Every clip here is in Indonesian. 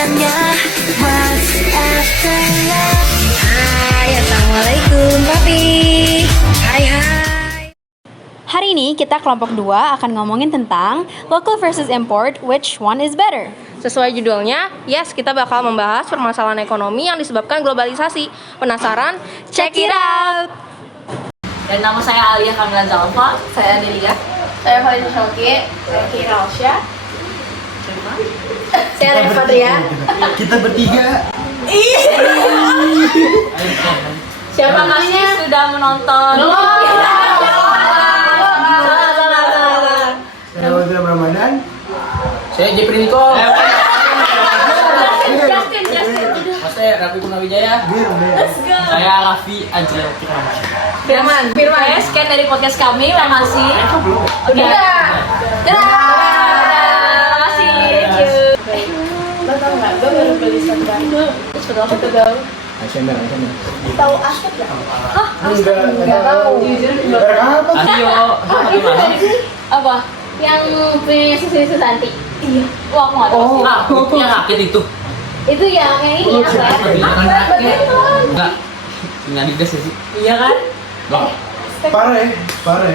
tanya what's after love. Hai, assalamualaikum papi. Hai. Hari ini kita kelompok 2 akan ngomongin tentang local versus import, which one is better? Sesuai judulnya, yes, kita bakal membahas permasalahan ekonomi yang disebabkan globalisasi. Penasaran? Check it out! Dan nama saya Alia Kamila Zalfa. Saya Adelia. Saya Khalid Shoki. Saya Kira Alsya. Saya Reva Fadria. Kita bertiga. Siapa Terima kasih namanya? sudah menonton. Saya Wazir Ramadan. Saya Jepri Niko. Saya Raffi Gunawijaya. Saya Raffi Ajrel Firman. Saya scan dari podcast kami. Terima kasih. Dadah. Terima kasih. Lo tau nggak? Gue baru beli sepatu baru. Sepatu apa tuh gaul? Aisyah. Tahu Asep nggak? Enggak tahu. Apa? Ayo. Apa? Yang punya Susi Susanti. Iya. Wah, aku nggak tahu. Ah, itu yang rakit itu. Itu yang ini ya. Enggak. Nggak digas sih. Iya kan? Parah.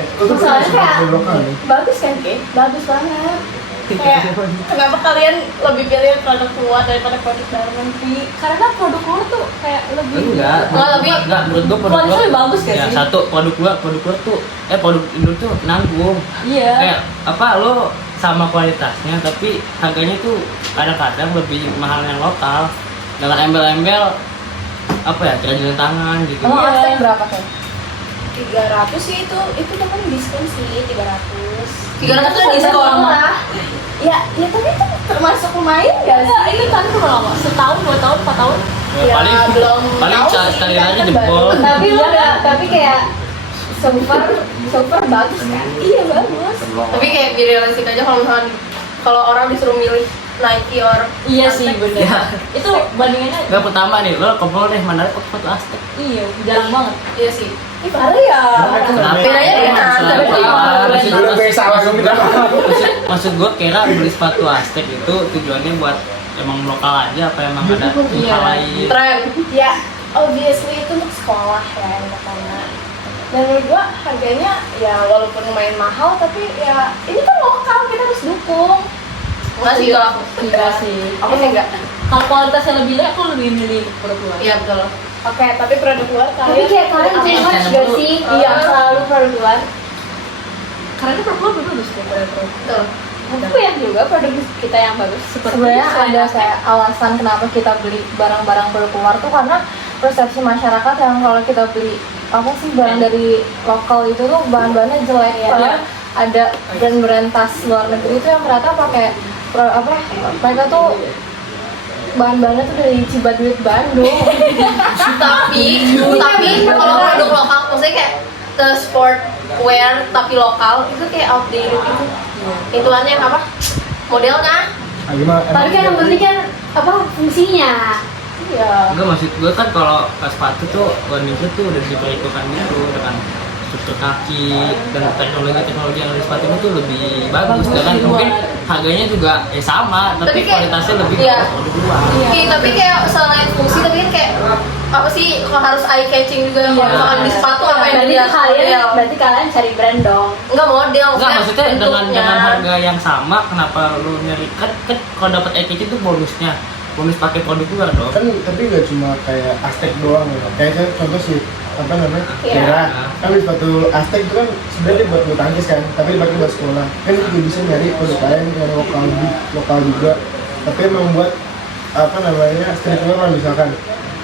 Itu tuh Soalnya kayak dari lokal nih. bagus kan, Ke? Bagus banget. Kayak kenapa kalian lebih pilih produk luar daripada produk dalam negeri? Karena produk luar tuh kayak lebih Enggak. lebih Menurut gua produk kualitasnya luar bagus gak ya, sih? satu produk luar tuh produk Indo tuh nanggung. Iya. Kayak apa lo sama kualitasnya tapi harganya tuh kadang-kadang lebih mahal yang lokal dengan embel-embel apa ya kerajinan tangan gitu. Emang Aztec berapa kan? 300 sih itu kan diskon sih 300. 300 tuh diskon. Ya tapi itu termasuk lumayan gak sih? Itu kan udah lama, setahun, 2 tahun, 4 tahun. Ya, paling tahu sekali sih, aja kan jebol. baru. Tapi lo udah, tapi kayak super bagus kan? Iya bagus. Tapi kayak biar realistik aja kalau orang disuruh milih Nike or Iya sih Aztec. bener. Ya. Itu bandingannya. Gak pertama nih lo ke mall deh mana ada foto Aztec. Iya, jarang banget. Iya sih. Ih, parah ya. Kenapa? Bedanya di mana? Maksud gue kira beli sepatu Aztec itu tujuannya buat emang lokal aja apa emang ada hal lain? Tren. Ya, obviously itu untuk sekolah ya yang pertama. Dan menurut gua harganya ya walaupun lumayan mahal tapi ya ini kan lokal kita harus dukung. Enggak sih kalau aku. Iya sih. Aku sih enggak. Kalau kualitasnya lebih jelek aku lebih milih produk luar. Iya betul. Oke, tapi produk luar kalian. Tapi kayak kalian apa? juga sih, Iya, selalu produk luar. Karena produk luar bagus daripada produk. Betul. Aku yang juga produk kita yang bagus. Sebenarnya ada kayak alasan kenapa kita beli barang-barang produk luar tuh karena persepsi masyarakat yang kalau kita beli apa sih barang dari lokal itu tuh bahan-bahannya jelek. Padahal ada brand-brand tas luar negeri itu yang ternyata pakai mereka tuh bahan-bahannya tuh dari Cibaduit Bandung. tapi kalau produk lokal maksudnya kayak sport wear tapi lokal itu kayak outdated gitu. Ituannya apa? Modelnya. Tapi kan yang penting kan apa fungsinya? Iya. Enggak maksud gue kan kalau sepatu tuh Indonesia tuh udah diperhitungkan gitu dengan struktur kaki dan teknologi yang ada di sepatu itu lebih bagus dengan mungkin harganya juga sama tapi kualitasnya lebih iya. produk luar. Iya. Tapi kayak selain fungsi tapi kan kayak apa sih kalau harus eye catching juga kalau misalkan di sepatu apa yang dilihat model. Berarti kalian cari brand dong. Enggak model. Enggak maksudnya dengan bentuknya. harga yang sama kenapa lu nyari kan kalau dapat EKC itu bonus pakai produk luar dong. Kan tapi nggak cuma kayak Aztec doang ya. Kayak contoh sih apa namanya? Iya. Kira. Kan di sepatu Aztec itu kan sebenarnya buat bulu tangkis kan, tapi dipakai buat sekolah. Kan juga bisa nyari produk lain yang lokal juga. Tapi emang buat apa namanya streetwear lah misalkan.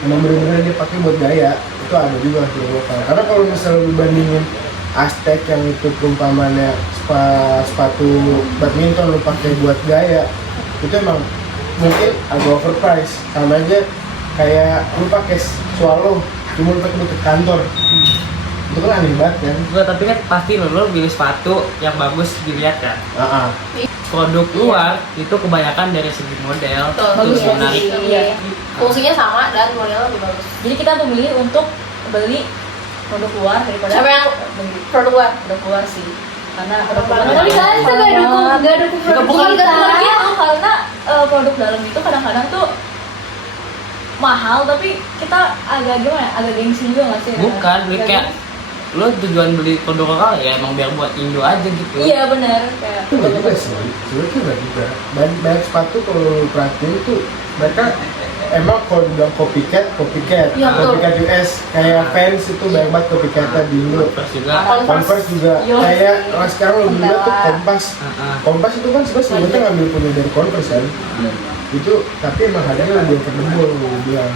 Emang bener-bener dia pakai buat gaya itu ada juga di lokal. Karena kalau misalnya dibandingin Aztec yang itu perumpamannya sepatu badminton lu pakai buat gaya itu emang mungkin agak overpriced sama aja kayak lu pakai swallow cuma lu pakai buat ke kantor itu kan aneh banget kan. Enggak, tapi kan pasti lo beli sepatu yang bagus dilihat kan. Produk luar itu kebanyakan dari segi model, Bagus, tuh menarik. Iya. Fungsinya sama dan modelnya lebih bagus. Jadi kita memilih untuk beli produk luar daripada Siapa yang produk luar? produk luar sih. karena produk Tapi kalian tuh gak dukung produk bukan kita. karena produk dalam itu kadang-kadang tuh mahal tapi kita agak gimana ya, agak gengsi juga nggak sih? Bukan, Agak kayak lo tujuan beli produk lokal ya emang biar buat Indo aja gitu. iya benar kayak Itu nggak juga sih, sebenarnya nggak juga. Banyak sepatu kalau lu perhatiin tuh mereka emang kalau bilang copycat, Iya, betul. copycat US kayak Vans itu banyak banget copycatnya di Indo. Terus juga Converse juga Iya. kayak sekarang lu lihat tuh Pembela. Kompas. Heeh. Kompas itu kan sebenarnya sebetulnya ngambil punya dari Converse kan. Itu tapi emang harganya lebih affordable lu bilang.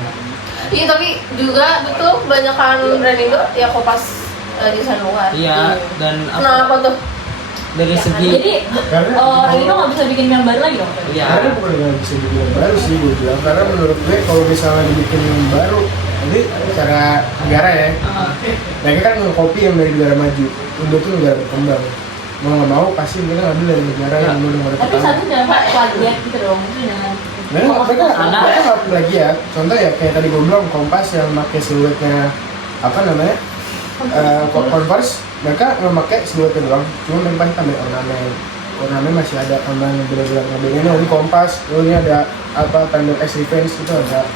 Iya tapi juga betul kebanyakan brand Indo ya Kompas desain luar. Iya, dan Kenapa tuh? dari segi jadi Karena ini tuh nggak bisa bikin yang baru lagi dong. iya Karena bukan nggak bisa dibikin yang baru sih gue bilang. Karena menurut gue kalau misalnya dibikin yang baru, ini secara negara ya. Mereka kan nge-copy yang dari negara maju. Indo tuh negara berkembang. Mau nggak mau pasti mereka ngambil dari negara yang udah negara Tapi pertama. satu jangan plagiat gitu dong, maksudnya jangan. Mereka nggak lagi ya. Contoh ya kayak tadi gue bilang Kompas yang pakai siluetnya apa namanya Converse, mereka nggak pakai siluetnya doang. Cuma mereka pasti tambah ornamen masih ada tambahan yang benar-benar ngambilnya. Ini Kompas, ini ada apa Thunder X Revenge itu ada,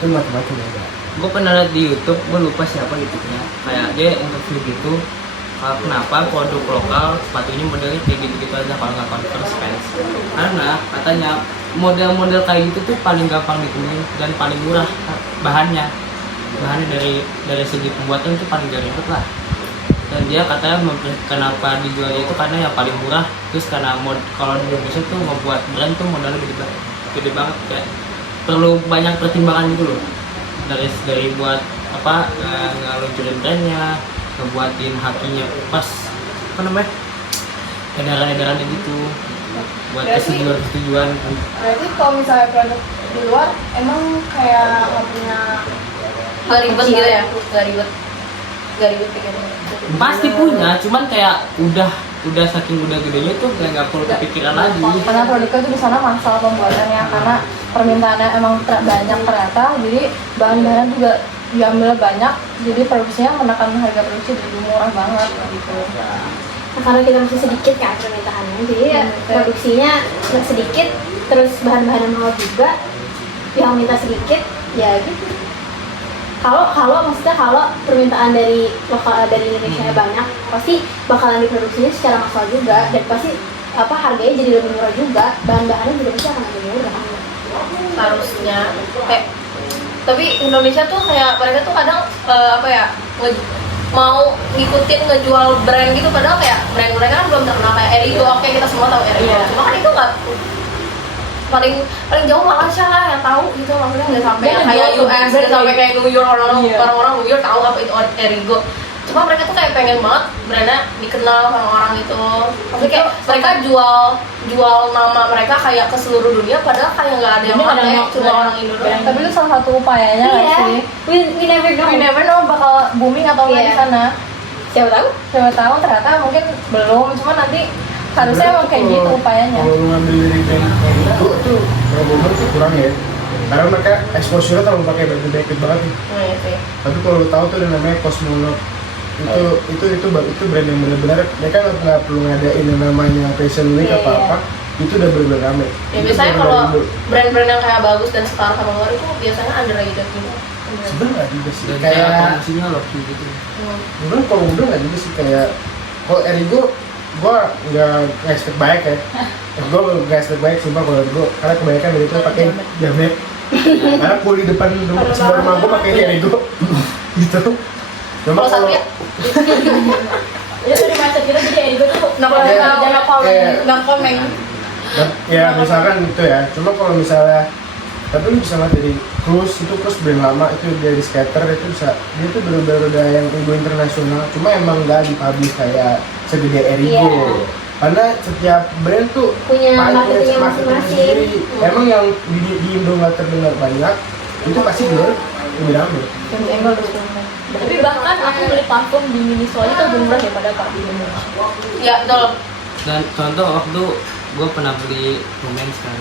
itu macam-macam ada. gue pernah lihat di YouTube, gue lupa siapa YouTube-nya, kayak dia interview gitu kenapa produk lokal sepatunya modelnya kayak gitu-gitu aja kalau nggak Converse Vans, karena katanya model-model kayak gitu tuh paling gampang ditemuin dan paling murah bahannya dari segi pembuatan tuh paling gak ribet lah. Dan dia katanya kenapa dijualnya itu karena yang paling murah, terus karena kalau di Indonesia tuh membuat brand tuh modalnya gede banget, kayak perlu banyak pertimbangan gitu loh, dari buat apa ngeluncurin brandnya, ngebuatin hakinya pas apa namanya edaran-edarannya gitu, buat kesetujuan. Berarti kalau misalnya produk di luar emang kayak nggak punya nggak ribet gitu ya? Nggak ribet kayak gitu. Pasti punya, cuman kayak udah saking udah gedenya tuh kayak nggak perlu kepikiran lagi. Karena produknya itu di sana masalah pembuatannya, karena permintaannya emang banyak ternyata, jadi bahan-bahan juga diambil banyak, jadi produksinya menekan harga produksi jadi murah banget gitu. Nah, karena kita masih sedikit kan permintaannya, jadi ya produksinya sedikit, terus bahan-bahan yang mahal juga, yang minta sedikit, ya gitu. Kalau maksudnya kalau permintaan dari Indonesia banyak, pasti bakalan diproduksinya secara massal juga, dan pasti harganya jadi lebih murah juga, bahan-bahannya juga pasti akan lebih murah. Harusnya kayak tapi Indonesia tuh kayak mereka tuh kadang mau ngikutin ngejual brand gitu, padahal kayak brand mereka kan belum terkenal kayak Erigo. Oke, kita semua tahu Erigo, cuma kan itu nggak paling jauh Malaysia lah yang tahu gitu, maksudnya nggak sampai Dia kayak ngejual US, brand nggak sampai kayak New York, orang New York tahu apa itu Erigo. Cuma mereka tuh kayak pengen banget brandnya dikenal sama orang itu. Maksudnya kayak mereka jual nama mereka kayak ke seluruh dunia, padahal kayak nggak ada yang pakai, cuma orang Indo doang. Tapi itu salah satu upayanya nggak Iya, sih? we never know. We never know bakal booming atau nggak Iya. di sana. Siapa tahu? Siapa tahu ternyata mungkin belum, cuma nanti harusnya emang kayak gitu upayanya. Kalau lu ngambil dari brand itu tuh problem tuh kurang ya. Karena mereka exposure-nya terlalu pakai baju banget nih. Iya sih. Tapi kalau lu tahu tuh ada namanya Cosmonaut. Itu brand yang benar-benar mereka nggak perlu ngadain yang namanya fashion week Iya, apa itu udah benar-benar rame. Ya Itu biasanya benar-benar kalau Indo. brand-brand yang kayak bagus dan setara sama luar itu biasanya underrated gitu. Sebenarnya nggak juga sih Dan cara kayak promosinya loh gitu. sebenarnya kalau udah nggak juga sih kayak kalau Erigo gue nggak expect baik ya. Gue nggak expect baik sumpah kalau Erigo karena kebanyakan dari itu pakai jamet. Karena gue di depan sebuah rumah gue pakai Erigo gitu. Cuma Kalau kalau Satria, Ya dari mindset kita jadi Erigo tuh nggak komen. ya misalkan gitu ya. Cuma kalau misalnya tapi lu bisa lihat dari Cruise itu Cruise brand lama itu dari skater itu bisa dia tuh benar-benar udah yang Erigo internasional. Cuma emang nggak dipublish kayak segede Erigo. Iya. Karena setiap brand tuh Punya marketingnya marketingnya sendiri. masing-masing. Emang yang di Indo nggak terdengar banyak itu pasti dulu lebih ramai. Tapi bahkan aku beli parfum di Miniso aja tuh lebih murah daripada kalau di Indonesia. Ya betul. Dan contoh waktu gue pernah beli Romance kan,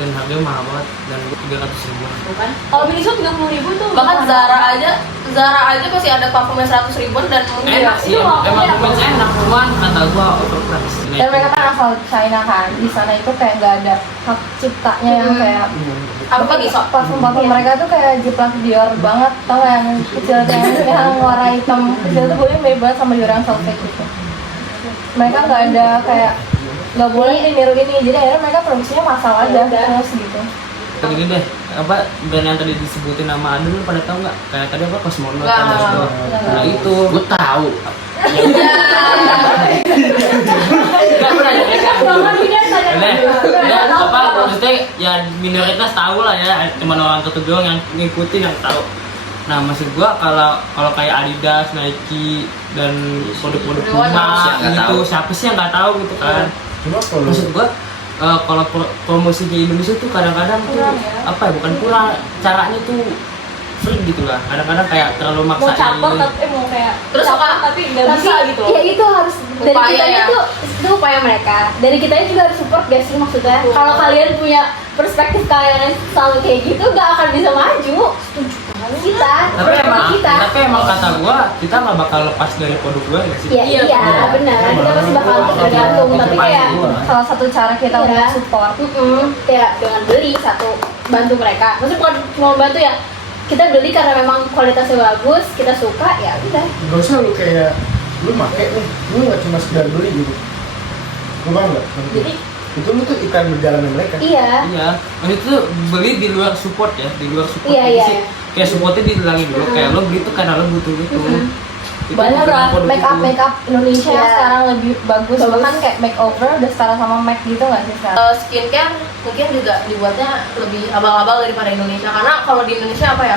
dan harganya mahal banget dan 300 ribuan. Bukan? Kalau Miniso 30.000 tuh. Bahkan Zara aja pasti ada parfumnya 100 ribuan dan mungkin Enak sih, emang image enak, cuman kata gua overprice. dan mereka kan asal China kan, di sana itu kayak nggak ada hak ciptanya yang kayak Apa nih sok? parfum mereka tuh kayak jiplak Dior banget, tau nggak yang kecil yang warna hitam kecil tuh gue mirip banget sama Dior yang selfie gitu. Mereka nggak ada kayak nggak boleh niru ini, jadi akhirnya mereka produksinya massal aja terus gitu. Gini deh, apa brand yang tadi disebutin nama Adu lu pada tahu nggak? Kayak tadi apa Cosmonaut Nggak. sama itu. Nah itu. Gue tahu. Nggak pernah ya kan? Nggak apa maksudnya ya minoritas tahu lah ya, cuma orang tertentu doang yang ngikutin yang tahu. Nah maksud gua kalau kayak Adidas, Nike dan produk-produk Puma gitu, siapa sih yang nggak tahu gitu kan? Cuma kalau Maksud gua kalau promosi di Indonesia tuh kadang-kadang tuh apa ya, bukan kurang, caranya tuh freak gitu lah, kadang-kadang kayak terlalu Mau maksain. caper mau kayak Terus caper apa? tapi nggak bisa gitu. Ya itu harus dari Upaya kita ya? itu upaya mereka. Dari kita juga harus support gak sih maksudnya? Kalau kalian punya perspektif kalian selalu kayak gitu, gak akan bisa maju. Kita, Tapi emang kata gua kita nggak bakal lepas dari produk gua nggak sih? iya, benar. Kita pasti bakal tergantung, tapi kayak Salah satu cara kita Iya. untuk support. kayak dengan beli satu, bantu mereka. Maksudnya bukan cuma bantu ya, kita beli karena memang kualitasnya bagus, kita suka, ya udah. gak usah lu kayak lu make nih, lu nggak cuma sekedar beli gitu. Lu paham nggak? Jadi itu lu tuh iklan berjalannya mereka. Iya. Iya, maksud itu beli di luar support ya, di luar support. Iya, Jadi iya, sih, kayak supportnya dihilangin dulu, kayak lo beli tuh karena lo butuh gitu. Itu Banyak bukan produk make up itu. Indonesia Iya. sekarang lebih bagus, bahkan kayak makeover udah setara sama MAC gitu nggak sih sekarang? Skincare mungkin juga dibuatnya lebih abal-abal daripada Indonesia, karena kalau di Indonesia apa ya,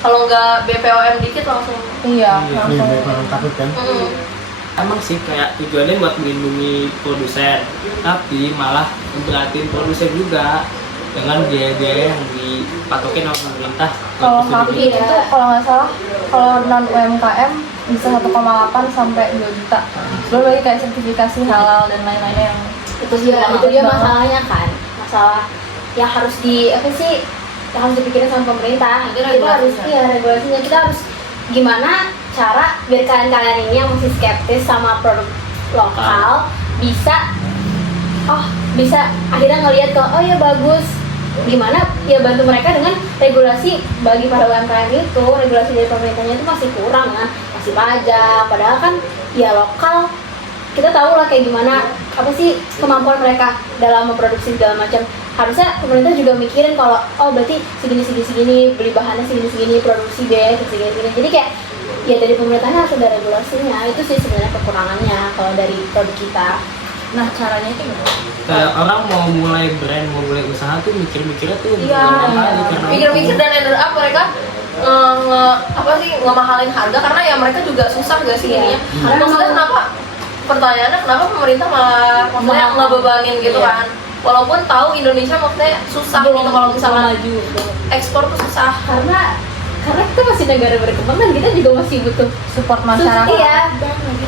kalau nggak BPOM dikit langsung Iya, Nih langsung. banyak orang takut kan. Emang sih kayak tujuannya buat melindungi produsen, tapi malah memberatin produsen juga dengan biaya-biaya yang dipatokin oleh pemerintah. Kalau Terus Happy jadi- itu kalau nggak salah, kalau non UMKM bisa 1,8 sampai 2 juta. Belum lagi kayak sertifikasi halal dan lain-lainnya yang itu dia masalahnya kan, masalah yang harus yang harus dipikirin sama pemerintah. Itu Kita harus regulasinya. regulasinya, kita harus gimana cara biar kalian ini yang masih skeptis sama produk lokal bisa akhirnya ngelihat kalau oh ya bagus, gimana ya bantu mereka dengan regulasi bagi para UMKM itu. Regulasi dari pemerintahnya itu masih kurang kan, masih pajak, padahal kan ya lokal kita tahu lah kayak gimana apa sih kemampuan mereka dalam memproduksi segala macam. Harusnya pemerintah juga mikirin kalau oh berarti segini beli bahannya segini produksi biaya segini. Jadi kayak ya dari pemerintahnya harus ada regulasinya. Itu sih sebenarnya kekurangannya kalau dari produk kita. nah caranya itu gimana? Kayak orang mau mulai brand, mau mulai usaha tuh mikir-mikirnya tuh Iya, berulang kali karena mikir-mikir itu. dan ended up mereka ngemahalin harga karena ya mereka juga susah gak sih ininya. Maksudnya kenapa pertanyaannya kenapa pemerintah maksudnya ngebebanin gitu kan? Walaupun tahu Indonesia maksudnya susah gitu kalau misalnya maju gitu. ekspor tuh susah. Karena kita masih negara berkembang kan, kita juga masih butuh Support masyarakat. Iya,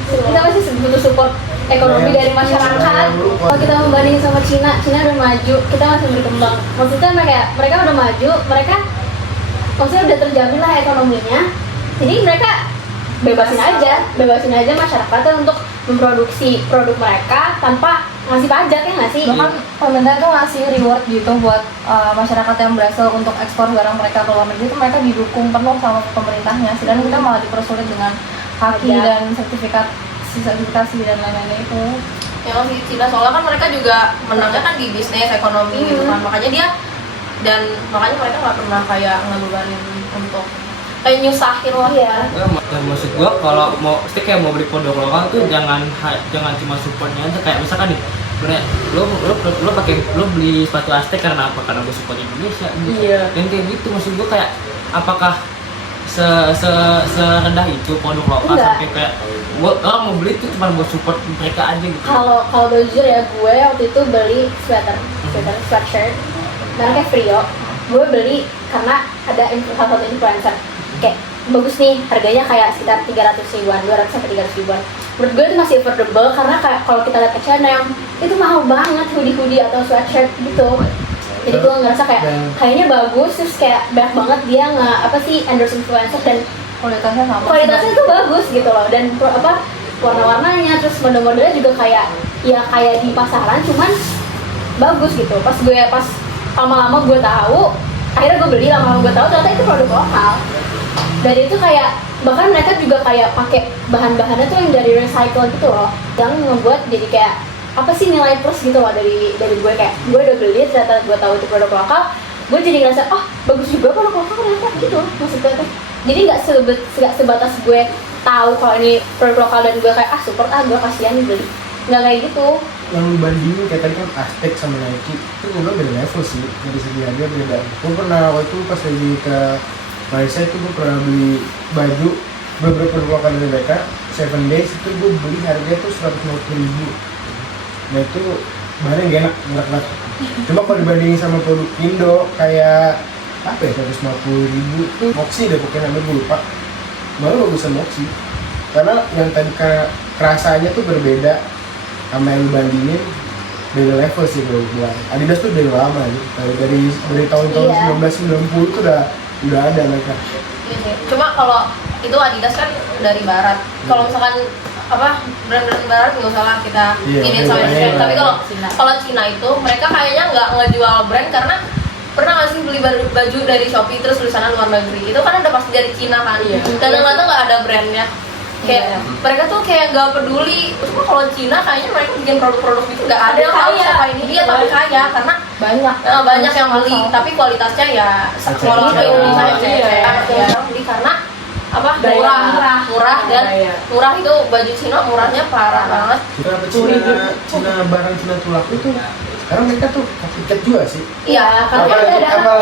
kita masih butuh support ekonomi dari masyarakat. Kalau kita membandingin sama Cina udah maju, kita masih berkembang. Maksudnya mereka udah maju, mereka maksudnya udah terjamin lah ekonominya. Jadi mereka bebasin aja masyarakatnya untuk memproduksi produk mereka tanpa ngasih pajak, ya nggak sih? Bahkan pemerintah tuh ngasih reward gitu buat masyarakat yang berhasil untuk ekspor barang mereka ke luar negeri, itu mereka didukung penuh sama pemerintahnya. Sedangkan kita malah dipersulit dengan haki Pajak. dan sertifikasi dan lain-lain itu. Ya kalau di Cina soalnya kan mereka juga menangnya kan di bisnis ekonomi gitu kan, makanya mereka nggak pernah kayak ngebebanin untuk kayak nyusahin lah. Iya. Dan maksud gua kalau mau kayak mau beli produk lokal tuh jangan cuma supportnya aja, kayak misalkan nih bener, lo beli sepatu Aztec karena apa? Karena gue support Indonesia gitu. Iya. Dan kayak gitu maksud gua, kayak apakah serendah itu produk lokal Enggak. sampai kayak orang mau beli itu cuma buat support mereka aja gitu. Kalau jujur ya, gue waktu itu beli sweatshirt mereknya Frio. Gue beli karena ada salah satu influencer kayak bagus nih, harganya kayak sekitar 300 ribuan, 200 sampai 300 ribuan. Menurut gue itu masih affordable karena kayak kalau kita lihat ke H&M itu mahal banget hoodie atau sweatshirt gitu. Jadi gue ngerasa kayak Dan- kayaknya bagus, terus kayak banyak banget dia endorse influencer dan kualitasnya sama. kualitasnya tuh bagus gitu loh, dan warna-warnanya, terus model-modelnya juga kayak kayak di pasaran, cuman bagus gitu. Pas lama-lama gue tahu, akhirnya gue beli, lama-lama gue tahu ternyata itu produk lokal. Dan itu kayak bahkan mereka juga kayak pakai bahan-bahannya tuh yang dari recycle gitu loh, yang ngebuat jadi kayak apa sih nilai plus gitu loh dari gue, kayak gue udah beli ternyata gue tahu itu produk lokal, gue jadi ngerasa bagus juga produk lokal ternyata gitu maksudnya tuh. Jadi nggak sebatas gue tahu kalau ini produk lokal dan gue kayak super gue kasihan beli, nggak kayak gitu. Yang lu bandingin kayak tadi kan Aztec sama Nike itu gue bilang beda level sih, dari segi harga beda. Gue pernah waktu itu pas lagi ke Malaysia itu gue pernah beli baju beberapa produk lokal dari mereka, 7 Days itu gue beli harganya tuh 150.000. Nah itu bahannya gak enak banget. Cuma kalau dibandingin sama produk Indo kayak apa ya, 150.000 tuh Moxie deh pokoknya namanya, gue lupa. Malah bagusan Moxie karena yang tadi kerasanya tuh berbeda sama yang dibandingin, beda level sih gue bilang. Adidas tuh dari lama nih, dari tahun-tahun Iya. 1990 tuh udah ada mereka. Iya sih. Cuma kalau itu Adidas kan dari barat. Kalau misalkan brand-brand barat nggak usah lah kita Iya, ini sama iya, Indonesia. iya. Tapi kalau Cina itu mereka kayaknya nggak ngejual brand karena pernah nggak sih beli baju dari Shopee terus tulisannya luar negeri, itu kan udah pasti dari Cina kan. Kadang-kadang nggak ada brandnya. Kayak mereka tuh kayak nggak peduli. Cuma kalau Cina kayaknya mereka bikin produk-produk itu nggak ada yang tahu siapa ini dia, tapi kaya karena banyak yang beli, tapi kualitasnya ya kalau ke Indonesia ya beli karena murah dan murah itu baju Cina murahnya parah banget. Kenapa Cina barang Cina tuh laku tuh? Karena mereka tuh copycat juga sih. Iya, karena apalagi mereka ada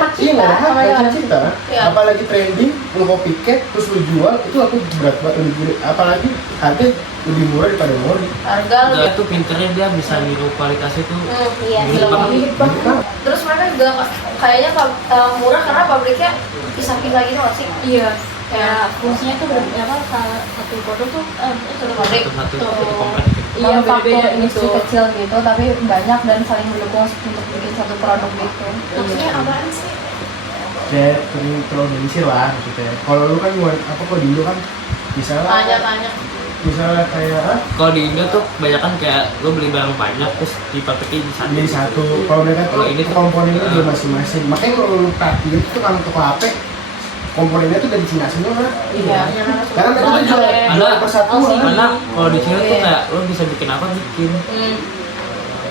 hak cipta. hak cipta. Iya. Apalagi trending, lu copycat terus lu jual, itu aku berat banget, lebih apalagi harga lebih murah daripada modi. Harga Dia lebih tuh pinternya, dia bisa niru kualitasnya tuh. Iya, Mirip banget. terus mereka juga kayaknya murah karena pabriknya pisah-pisah gitu nggak sih? Iya. Kayak fungsinya tuh satu produk tuh Satu pabrik. Satu komplek gitu. iya faktor beda-beda industri gitu. kecil gitu, tapi banyak dan saling mendukung untuk bikin satu produk gitu. Maksudnya apaan sih? Kayak terorganisir lah gitu ya. Kalau lu kan kalau di Indo kan misalnya kayak Kalau di Indo tuh banyak kan kayak lo beli barang banyak terus dipakai di sana. jadi satu. Kalau mereka tuh Kalau ini tuh- komponennya juga masing-masing. Makanya kalau lu perhatiin itu kan toko HP komponennya tuh dari Cina semua. Iya. Karena mereka tuh jual persatuan. Karena kalau di Cina tuh kayak lo bisa bikin apa bikin.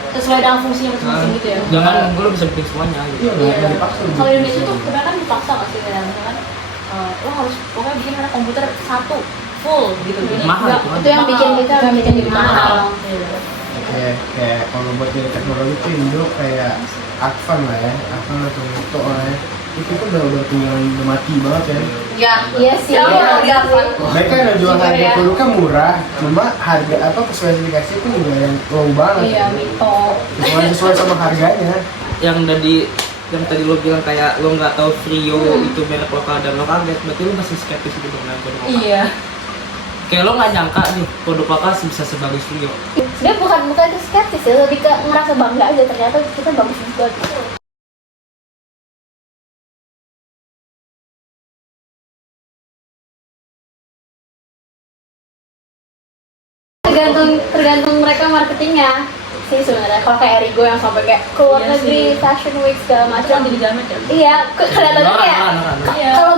Sesuai dengan fungsinya masing-masing gitu ya. Jangan lo bisa bikin semuanya gitu. Iya, nggak dipaksa. Kalau di Indonesia tuh kebanyakan kan dipaksa nggak sih kadang kan? Lo harus pokoknya bikin ada komputer satu full gitu. Jadi Mahal nggak- itu kan. Itu yang bikin kita bikin jadi mahal. Kayak kalau buat dari teknologi tuh Indo kayak Advan lah ya, Advan atau Moto lah ya. Itu kan udah tinggal mati banget ya. Ya, Iya sih. siapa mau lihat kan? Mereka udah jual harga produknya murah, cuma harga spesifikasi itu juga yang low banget. Iya, Mito. Sesuai sama harganya. Yang tadi lo bilang kayak lo nggak tahu Frio itu merek lokal dan lo kaget, berarti lo masih skeptis gitu dengan produk lokal. Iya. Kayak lo nggak nyangka nih produk lokal bisa sebagus Frio. Dia bukan itu skeptis ya, lebih ke ngerasa bangga aja, ternyata kita bagus juga gitu. Tergantung mereka marketingnya sih sebenarnya. Kalau kayak Erigo yang sampai kayak keluar negeri, fashion week segala macam, Jadi jamet ya. iya, kelihatannya kayak Iya. kalau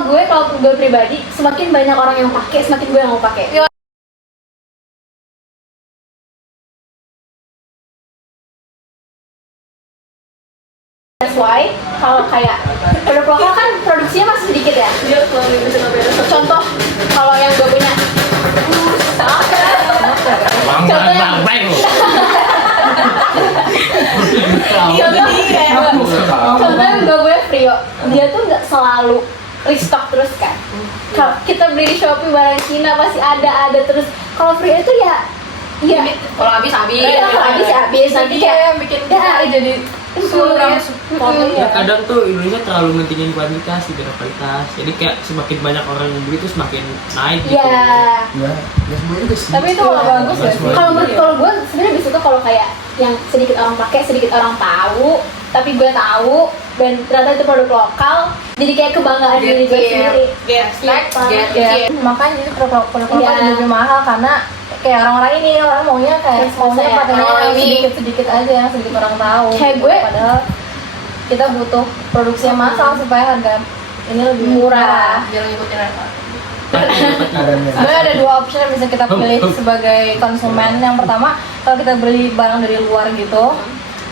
gue pribadi, semakin banyak orang yang pakai, semakin gue yang mau pakai. That's why kalau kayak produk lokal kan produksinya masih sedikit ya. Contoh kalau yang gue punya Bang lo. contoh yang gue punya Frio, dia tuh nggak selalu restock terus kan. Kalau kita beli di Shopee barang Cina pasti ada terus. Kalau Frio itu ya Kalau habis iya, habis nanti kayak bikin ya jadi kurang Ya kadang tuh Indonesia terlalu mentingin kuantitas dibanding kualitas. Jadi kayak semakin banyak orang yang beli tuh semakin naik gitu. ya. Ya semuanya udah sih. Tapi itu malah bagus ya sih. Kalau gue sebenarnya lebih suka kalau kayak yang sedikit orang pakai, sedikit orang tahu, tapi gue tahu dan ternyata itu produk lokal, jadi kayak kebanggaan diri gue sendiri. Get Ya, makanya itu produk lokal Iya. lebih mahal karena kayak orang-orang ini orang maunya kayak maunya saya. pakainya Orang yang ini. sedikit-sedikit aja yang sedikit orang tahu. Kayak gue. Padahal kita butuh produksi yang massal supaya harga ini lebih murah. Jangan ngikutin Reva. Adanya. Sebenarnya ada dua option yang bisa kita pilih sebagai konsumen. Yang pertama, kalau kita beli barang dari luar gitu,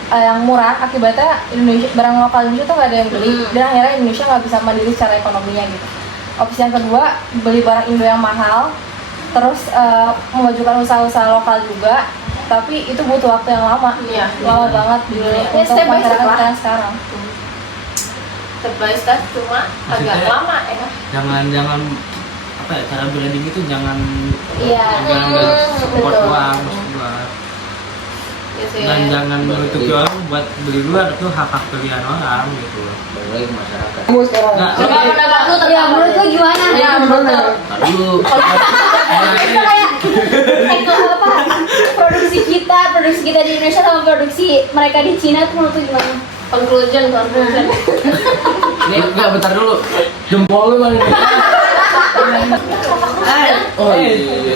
yang murah, akibatnya Indonesia barang lokal Indonesia tuh nggak ada yang beli, dan akhirnya Indonesia nggak bisa mandiri secara ekonominya gitu. Opsi yang kedua, beli barang Indo yang mahal, terus memajukan usaha-usaha lokal juga, tapi itu butuh waktu yang lama, Iya. lama banget di Ya, untuk step by masyarakat step lah. kita yang sekarang. Step by step cuma agak Maksudnya- lama ya. jangan apa ya, cara branding itu jangan Iya. support betul. doang maksud gua. Ya sih. Dan jangan menutupi orang buat beli luar, itu hak pilihan orang gitu. Balik lagi ke masyarakat. Kamu sekarang. Nah, Coba pendapat lu Ya tentang menurut lo gimana? Ya, Gimana? Aduh, Kita kayak apa? Produksi kita di Indonesia sama produksi mereka di Cina tuh menurut lo gimana? conclusion. ini enggak bentar dulu. Jempol lu mana nih? Oh iya.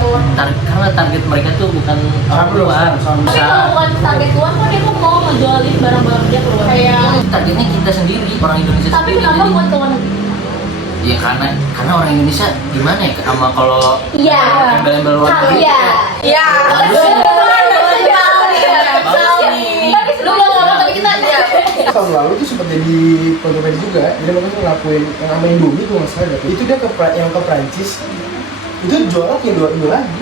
Karena target mereka tuh bukan orang luar. Tapi kalau bukan target luar kok dia kok mau ngejualin barang-barang dia keluar? Kayak Targetnya kita sendiri, orang Indonesia tapi sendiri. kenapa Jadi- buat ke luar negeri? Ya karena orang Indonesia gimana ya sama kalau Iya. embel-embel luar negeri. Iya. Iya. Tapi lu mau ngomong tapi kita aja. Tahun lalu tuh sempat jadi kontroversi juga, jadi mereka tuh ngelakuin yang sama Indomie tuh nggak salah. Itu dia yang ke Prancis, itu jualnya kayak Indo lagi.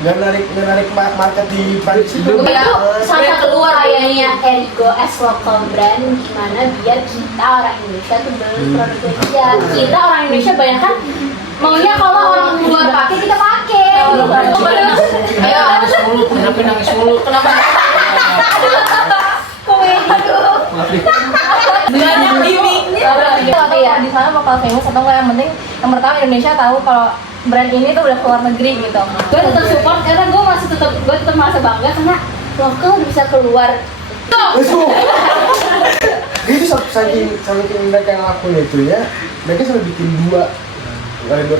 Nggak narik market di Prancis itu. Itu Iya. salah satu Keluar upayanya Erigo as local brand gimana biar kita orang Indonesia tuh beli produknya dia. Kita orang Indonesia banyak kan maunya kalau orang luar pakai kita pakai. Ayo. Nangis mulu, kenapa nangis mulu? Kenapa? Banyak gimmicknya. Atau di sana bakal famous atau enggak, yang penting yang pertama Indonesia tahu kalau brand ini tuh udah keluar negeri gitu. Gue tetap support karena gue tetap merasa bangga karena lokal bisa keluar. Itu saking mereka yang lakuin itu ya, mereka sampai bikin dua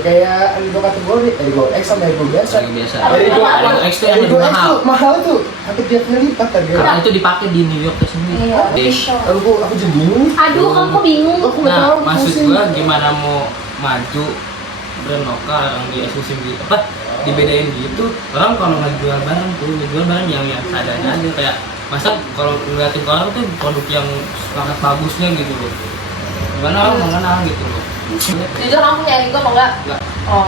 kayak dua kategori, Erigo X sama Erigo biasa. Lagi biasa. Erigo X tuh yang Erigo lebih X mahal. tuh mahal tuh, hampir tiap kali lipat harganya. Karena itu dipakai di New York sendiri. Iya. Aku jadi bingung nih. Aduh, kamu bingung. Aku nggak Nah, tahu. maksud pusing. gua gimana mau maju brand lokal yang di eksklusif gitu, apa dibedain gitu. Orang kalau ngejual barang yang seadanya aja, kayak masa kalau ngeliatin ke orang tuh produk yang sangat bagusnya gitu loh. Gimana orang mengenal gitu loh. Jujur kamu punya Erigo apa enggak? Enggak. Oh.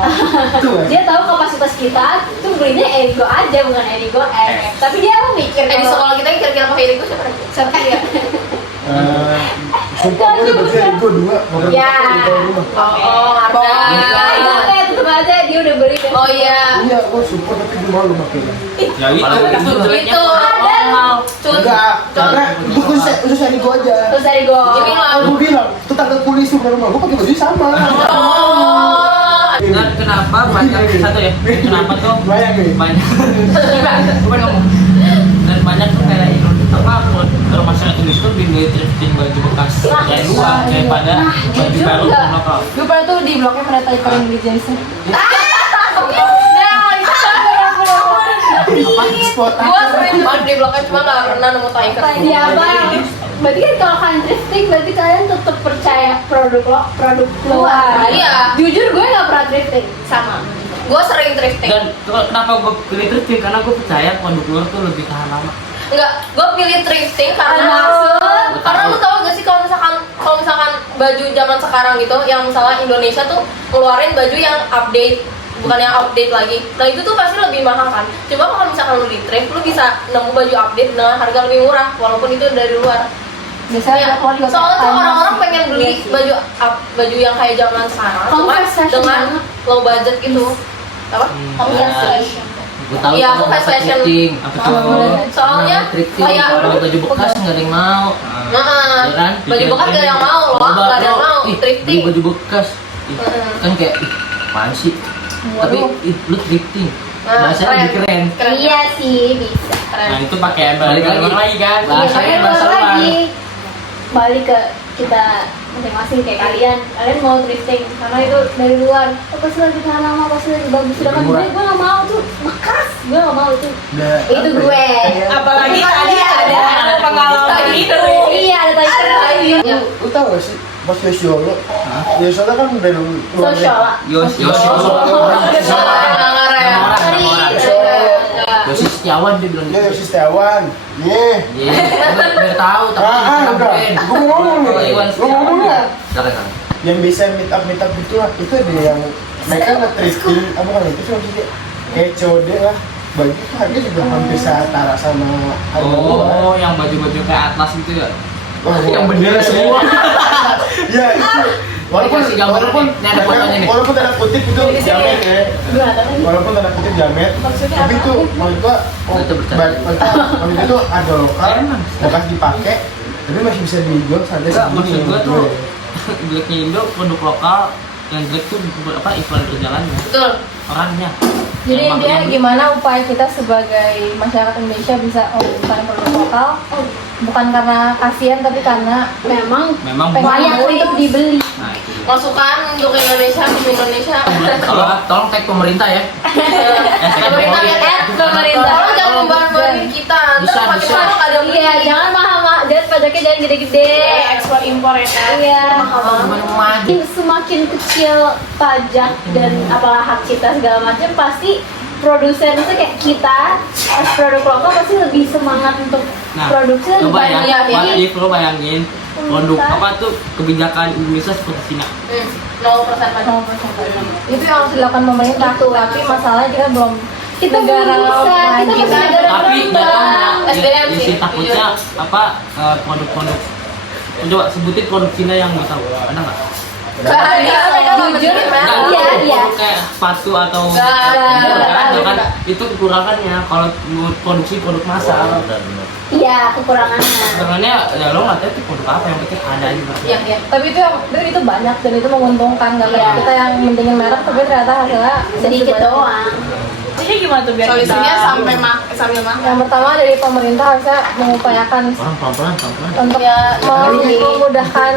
Tuh kan. Dia tahu kapasitas kita tuh belinya Erigo aja bukan Erigo X. Tapi dia emang mikir Di kalau sekolah kita yang kira-kira pakai Erigo siapa? Siapa ya? Sumpah gue udah beli Erigo 2 mobil Ya. Erigo rumah. Oh, Erigo Arda. kayak tetep aja dia udah beli kan. Oh iya. Iya, gue support tapi gue malu makanya. Ya itu jeleknya Itu mahal. Enggak, karena itu khusus Erigo aja. Terus Erigo. Ini lah. Aku bilang, tetangga kulis tuh rumah gue pakai baju sama. Oh. Dan kenapa banyak satu ya? Kenapa tuh Banyak nih. banyak? Bukan ngomong. Dan banyak tuh kayak apa? Kalau masyarakat Indonesia tuh lebih milih thrifting baju bekas dari luar daripada baju jujur baru nggak? lokal. Gue pernah tuh di blognya pernah takerin di Jason. Spot Gua sering banget di blognya cuma nggak pernah nemu tiker. Iya bang. Berarti kan kalau kalian thrifting berarti kalian tetap percaya produk luar. Iya. Jujur gue nggak pernah thrifting sama. Gua sering thrifting. Dan kenapa gue pilih thrifting? Karena gue percaya produk luar tuh lebih tahan lama. Enggak, gue pilih thrifting karena Maksud? karena lu tau gak sih kalau misalkan baju zaman sekarang gitu yang misalnya Indonesia tuh ngeluarin baju yang update, bukan yang update lagi. Nah itu tuh pasti lebih mahal kan. Coba kalau misalkan lu di thrift lu bisa nemu baju update dengan harga lebih murah walaupun itu dari luar. Biasanya Ya, keluar juga soalnya tuh kayak orang-orang timeless. pengen beli Iya sih. baju yang kayak zaman sekarang, Kamu cuma fast fashion dengan banget. low budget gitu. Apa? Kamu Ya. fast fashion. Gue tahu Iya, tuh aku apa fast fashion. thrifting. Apa Oh, tuh? Soalnya Thrifting, kayak kalau baju bekas nggak ada yang mau. Nah, Ya kan? baju bekas gak ada yang mau, loh, Coba, gak ada yang bro. mau, Ih, thrifting. beli baju bekas. Ih, kan kayak apaan sih? Tapi Waduh. lu thrifting. Nah, Bahasanya lebih keren. Keren. Iya sih bisa. Nah itu pakai Balik embel-embel lagi kan. Iya, Bahasanya makanya bahasa balik luar. lagi. Balik ke kita masing-masing kayak kalian mau thrifting karena itu dari luar. Oh, pasti lagi tahan lama, pasti lagi bagus. Sedangkan gue nggak mau tuh bekas, gue nggak mau itu. Nah, Itu gue. Apalagi tadi ada pengalaman itu. Iya, ada tadi. Ya, lu tau gak sih pas Yosiolo? Yosiolo kan dari luar Sosial. Yosi Yosi Setiawan dia bilang Ya Yosi Setiawan. Nih. iya biar tahu tapi Udah. Gue mau ngomong nih. Gue ngomong ya. silakan. Yang bisa meet up gitu lah. Itu ada yang mereka nge-thrifting apa kan itu sih maksudnya kayak COD lah. Baju tuh harganya juga hampir setara sama harga gua. Oh, yang baju-baju kayak atlas itu ya? Wah, Yang bendera semua. Ya itu. Walaupun Dikasih gambar walaupun nih, ada fotonya nih. walaupun tanda kutip itu jamet ya. Walaupun tanda kutip jamet, tapi itu menurut gua Itu bercanda. menurut itu ada lokal bekas dipakai, tapi masih bisa dijual sampai Enggak, segini. maksud gua menurut tuh gua. jeleknya Indo produk lokal, yang jelek tuh apa iklan berjalannya, Betul. orangnya. Jadi Yang intinya makanya- gimana upaya kita sebagai masyarakat Indonesia bisa membutuhkan produk lokal, bukan karena kasihan tapi karena Memang Memang layak untuk dibeli. Nah itu dia. Masukan untuk Indonesia, tim Indonesia. Tolong tag pemerintah ya. Pemerintah lihat pemerintah. Tolong jangan membahan-bahanin kita. Bisa, Ntar makin bisa. lama nggak ada yang beli. Iya, jangan mahal, jangan pajaknya jangan gede-gede. Ekspor impor ya kan. Iya. Maju. Semakin kecil pajak dan apalah hak cipta segala macam pasti produsen itu kayak kita as produk lokal pasti lebih semangat untuk Nah, produksi lebih coba ya, banyak. what Jadi if lo bayangin produk apa tuh kebijakan Indonesia seperti Cina. 0% pajak. itu yang harus dilakukan pemerintah tuh. Tapi masalahnya kita belum kita belum negara bisa, kita maju. masih negara Tapi berkembang. jatuhnya SDM ya, sih, sih takutnya apa produk-produk coba sebutin produk Cina yang lo tahu ada nggak? Jujur, Nggak, iya, produk iya. kayak sepatu atau Nggak ada. nggak ada kan? Itu kekurangannya kalau buat produksi produk massal. Iya, kekurangannya. Sebenarnya ya lo nggak tahu itu produk apa yang penting ada juga. Iya, iya. Tapi itu banyak dan itu menguntungkan nggak kayak Iya. kita yang mentingin merek tapi ternyata hasilnya Sedikit sebanyak. doang. Jadi gimana tuh biar Solusinya kita sambil makan. Yang pertama dari pemerintah harusnya mengupayakan Orang pelan-pelan. untuk Ya, memudahkan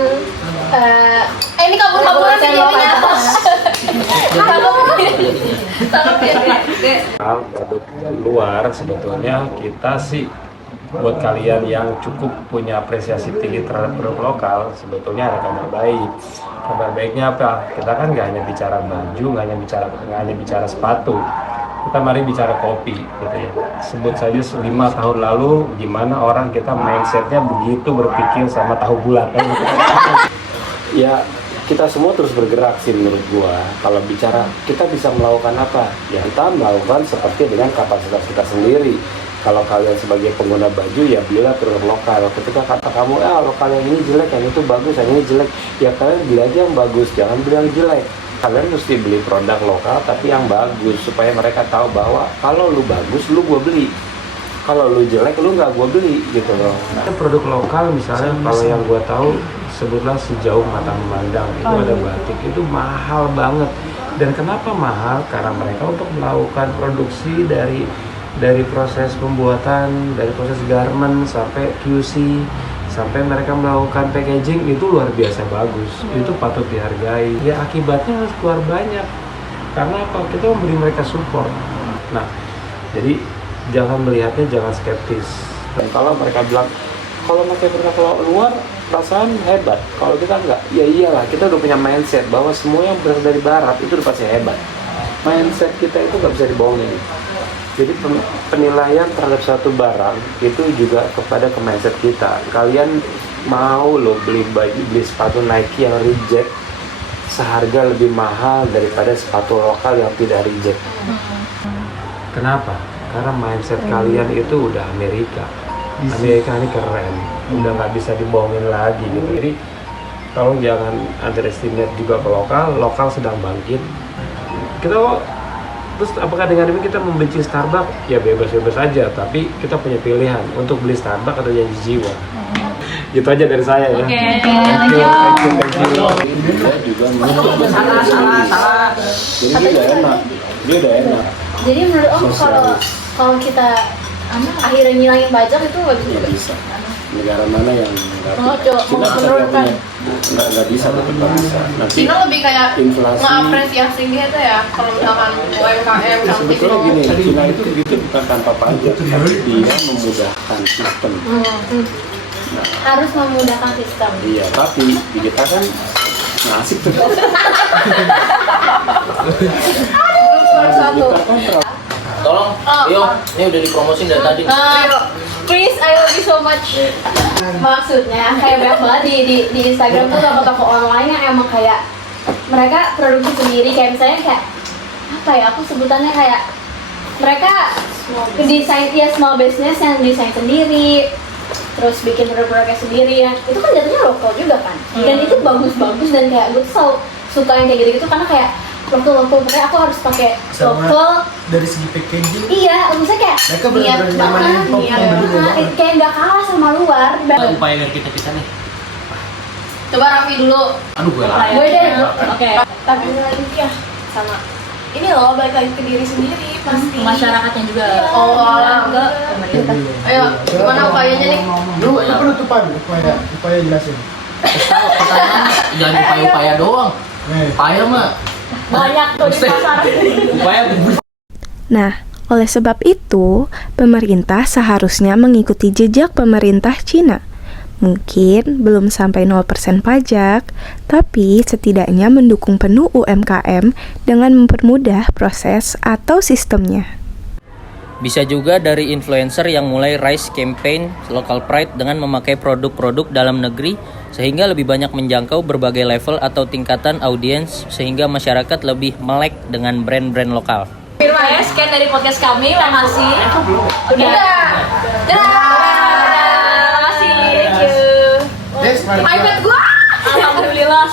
ini kabur-kaburan produsen sih jadinya. Produk luar sebetulnya kita sih buat kalian yang cukup punya apresiasi tinggi terhadap produk lokal sebetulnya ada kabar baik. Kabar baiknya apa? Kita kan nggak hanya bicara baju, nggak hanya bicara sepatu. Kita mari bicara kopi gitu ya. Sebut saja 5 tahun lalu gimana orang kita mindsetnya begitu berpikir sama tahu bulat kan? Ya kita semua terus bergerak sih menurut gua. Kalau bicara kita bisa melakukan apa? Ya kita melakukan seperti dengan kapasitas kita sendiri. Kalau kalian sebagai pengguna baju ya belilah produk lokal. Ketika kata kamu lokal yang ini jelek, yang itu bagus, yang ini jelek, ya kalian beli aja yang bagus, jangan beli yang jelek. Kalian mesti beli produk lokal tapi yang bagus supaya mereka tahu bahwa kalau lu bagus lu gua beli. Kalau lu jelek lu nggak gua beli gitu loh. Nah, produk lokal misalnya kalau yang gua tahu sebutlah Sejauh Mata Memandang itu ada batik itu mahal banget. Dan kenapa mahal? Karena mereka untuk melakukan produksi dari proses pembuatan, dari proses garment sampai QC, sampai mereka melakukan packaging itu luar biasa bagus. Itu patut dihargai. Ya akibatnya harus keluar banyak. Karena apa? Kita memberi mereka support. Nah, jadi jangan melihatnya jangan skeptis. Dan kalau mereka bilang kalau pakai produk luar perasaan hebat, kalau kita enggak, ya iyalah kita udah punya mindset bahwa semua yang berasal dari barat itu udah pasti hebat. Mindset kita itu nggak bisa dibohongin. Jadi penilaian terhadap satu barang itu juga kepada ke mindset kita. Kalian mau lo beli baju, beli sepatu Nike yang reject seharga lebih mahal daripada sepatu lokal yang tidak reject. Kenapa? Karena mindset kalian itu udah Amerika. Amerika ini keren, udah nggak bisa dibohongin lagi gitu. Jadi tolong jangan underestimate juga ke lokal sedang bangkit. Kita terus apakah dengan ini kita membenci Starbucks? Ya bebas-bebas aja, tapi kita punya pilihan untuk beli Starbucks atau janji jiwa. Gitu aja dari saya ya. Thank you. Salah. Jadi dia udah enak. Jadi menurut Om kalau kita akhirnya ngilangin pajak itu nggak bisa juga. bisa. Negara mana yang Oh, coba Cina kan menurunkan. nggak bisa dapat bahasa. Nanti Cina lebih kayak inflasi. ngeapresiasi gitu ya kalau misalkan UMKM something Sebetulnya gini, Cina itu begitu bukan tanpa pajak, tapi dia memudahkan sistem. Harus memudahkan sistem. Iya, tapi di kita kan nggak asik tuh. Satu. Kita kan terlalu Tolong, yo, ini udah dipromosin dari tadi. Please, I love you so much. Maksudnya kayak banyak banget di Instagram tuh toko-toko online yang emang kayak mereka produksi sendiri, kayak misalnya kayak apa ya, aku sebutannya kayak mereka desain ya small business yang desain sendiri, terus bikin produk-produknya sendiri ya, itu kan jatuhnya lokal juga kan, dan itu bagus-bagus dan kayak gue tuh selalu suka yang kayak gitu-gitu karena kayak lokal pokoknya aku harus pakai Sama lokal. dari segi packaging Iya, maksudnya kayak mereka benar-benar nyamanin top yang bener-bener. kayak nggak kalah sama luar. Upaya dari kita nih. Coba Raffi dulu. Aduh gue lah. Gue deh. Oke. Tapi lagi ya sama ini loh, balik lagi ke diri sendiri pasti. Masyarakatnya juga. Oh, ke pemerintah. Ayo, gimana upayanya nih? Lu penutupan upaya jelasin. Pertanyaan jangan upaya-upaya doang. Upaya mah Banyak tuh di pasar. upaya Nah, oleh sebab itu, pemerintah seharusnya mengikuti jejak pemerintah Cina. Mungkin belum sampai 0% pajak, tapi setidaknya mendukung penuh UMKM dengan mempermudah proses atau sistemnya. Bisa juga dari influencer yang mulai rise campaign local pride dengan memakai produk-produk dalam negeri sehingga lebih banyak menjangkau berbagai level atau tingkatan audiens sehingga masyarakat lebih melek dengan brand-brand lokal. Ya, sekian dari podcast kami. Makasih. Udah. Makasih. Thank you. Yes, mari. iPad gua. Alhamdulillah.